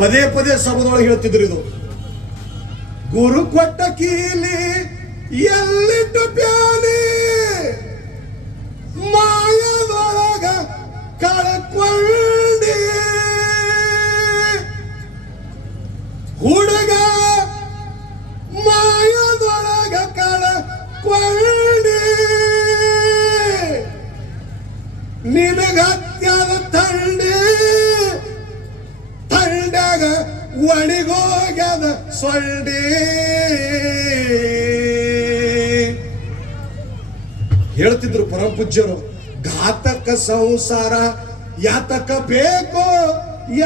ಪದೇ ಪದೇ ಸಭದೊಳಗೆ ಹೇಳ್ತಿದ್ರು ಇದು. ಗುರು ಕೊಟ್ಟ ಕೀಲಿ ಎಲ್ಲಿಟ್ಟು ಪ್ಯಾಲಿ ಮಾಯದೊಳಗ ಕಳ್ಕೊಂಡಿ ಹುಡುಗ ಮಾಯದೊಳಗ ಕಳ್ಕೊಂಡಿ ನಿನಗತ್ಯದ ತಂಡಿ ತಂಡಾಗ ಒಣಿಗೋಗ್ಯದ ಸೊಂಡಿ. ಹೇಳ್ತಿದ್ರು ಪರಮ ಪೂಜ್ಯರು, ಘಾತಕ ಸಂಸಾರ ಯಾತಕ ಬೇಕೋ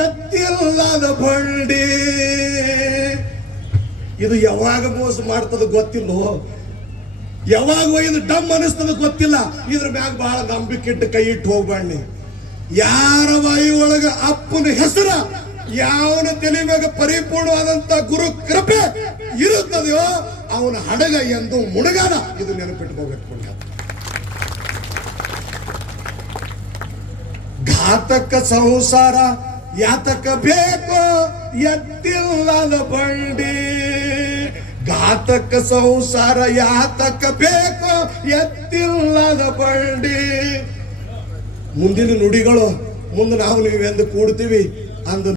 ಎತ್ತಿಲ್ಲದ ಬಂಡಿ. ಇದು ಯಾವಾಗ ಮೋಸ ಮಾಡ್ತದ ಗೊತ್ತಿಲ್ಲೋ, ಯಾವಾಗ ಇದು ಡಮ್ ಅನಿಸ್ತದ ಗೊತ್ತಿಲ್ಲ. ಇದ್ರ ಮ್ಯಾಗ ಬಹಳ ನಂಬಿಕೆ ಇಟ್ಟು ಕೈ ಇಟ್ಟು ಹೋಗ್ಬಾಣಿ. ಯಾರ ಬಾಯಿ ಒಳಗ ಅಪ್ಪನ ಹೆಸರ ಯಾವನ ತಲೆ ಮ್ಯಾಗ ಪರಿಪೂರ್ಣವಾದಂತ ಗುರು ಕೃಪೆ ಇರುತ್ತದೆಯೋ ಅವನ ಹಡಗ ಎಂದು ಮುಳುಗಾದ. ಇದು ನೆನಪಿಟ್ಕೋಬೇಕು. ಘಾತಕ ಸಂಸಾರ ಯಾತಕ ಬೇಕೋ ಎತ್ತಿಲ್ಲದ ಬಂಡಿ. ಘಾತಕ ಸಂಸಾರ ಯಾತಕ ಬೇಕೋ ಎತ್ತಿಲ್ಲದ ಬಂಡಿ. ಮುಂದಿನ ನುಡಿಗಳು ಮುಂದೆ ನಾವು ನೀವೆಂದು ಕೂಡ್ತೀವಿ ಅಂದು